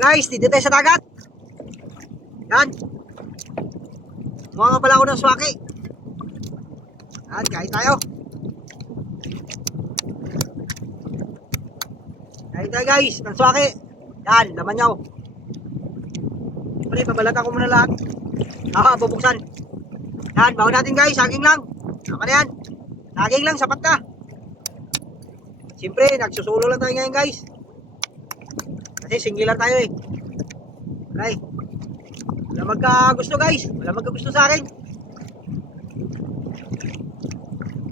Guys, dito tayo sa dagat. Yan. Mukha nga pala ako ng swaki. Yan, kain tayo. Kain tayo guys, ng swaki. Yan, laman nyaw. Siyempre, pabalatan ko muna lahat. Bubuksan. Yan, bago natin guys, saging lang. Tama na yan. Saging lang, sapat na. Siyempre, nagsusulo lang tayo ngayon guys. Kasi single lang tayo eh. Okay. Wala magkagusto guys. Wala magkagusto sa akin.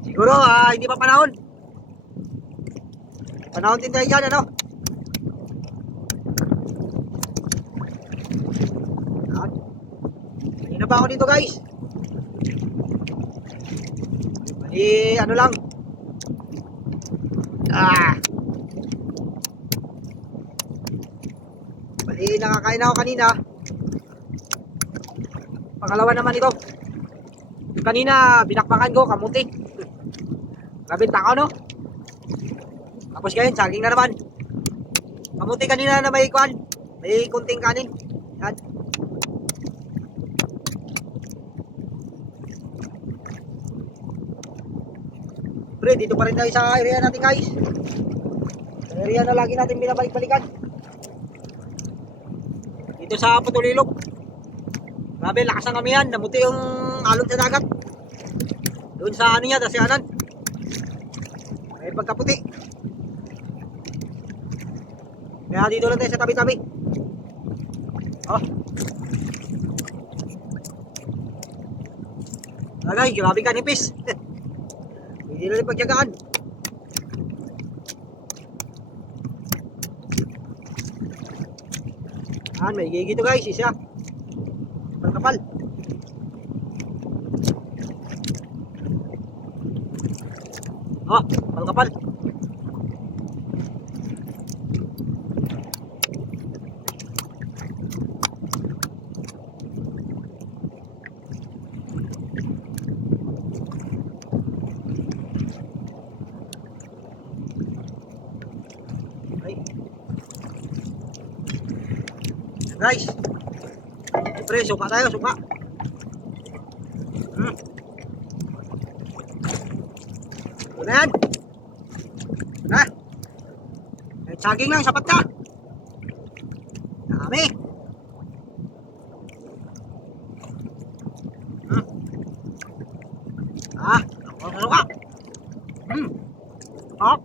Siguro hindi pa panahon. Panahon din tayo dyan ano. Kanina pa ako dito guys. Bali ano lang. Bali nakakain ako kanina. Pangalawa naman ito. Yung kanina binakbakan ko kamuti. Grabe takaw no. Tapos ngayon saging na naman. Kamuti kanina na may kuan. May kunting kanin. Yan. Pre, dito pa rin tayo sa area natin guys. Area na lagi natin binabalik-balikan. Dito sa Patulilog. Grabe, lakas ng kamihan. Namuti yung alon sa dagat. Doon sa ano niya, dasyanan. May pagkaputi. Kaya dito lang tayo sa tabi-tabi. Oh. Agay, grabe ka nipis. Hindi na rin pagyagaan. May gigi to guys, isa. Kapal. Oh, kapal. Guys, siyempre suka tayo, suka. Ito na yan. Na. Kahit saging lang, sapat na. Dami. Suka. Oh.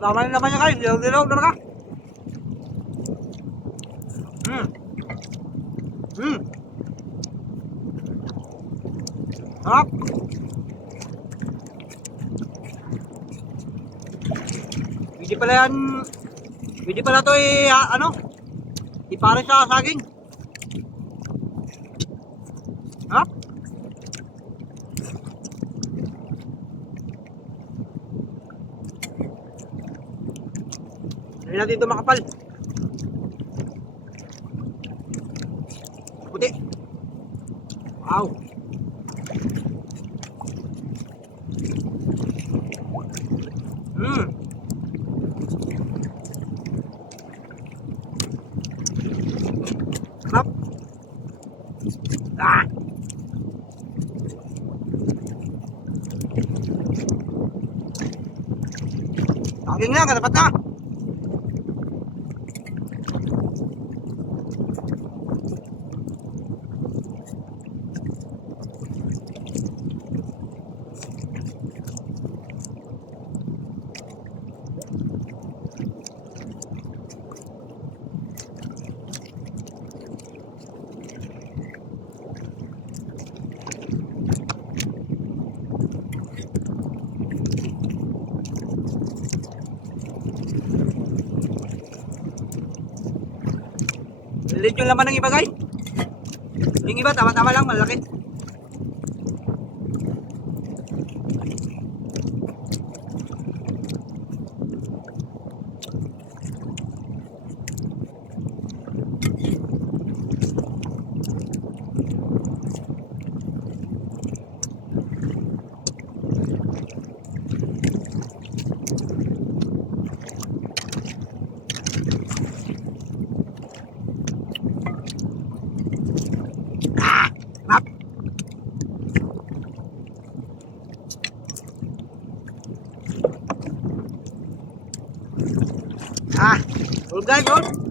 Tama na naman niya guys, dilaw-dilaw na ka. Sarap. Pwede pala yan, pwede pala ito ano, ipare sa saging. Sarap. Hindi natin ito makapal. Puti. Wow. Sarap. Saging na, katapat na. Lilit yung laman ng iba guys. Yung iba tama-tama lang, malaki. Map. Ah, all guys, all.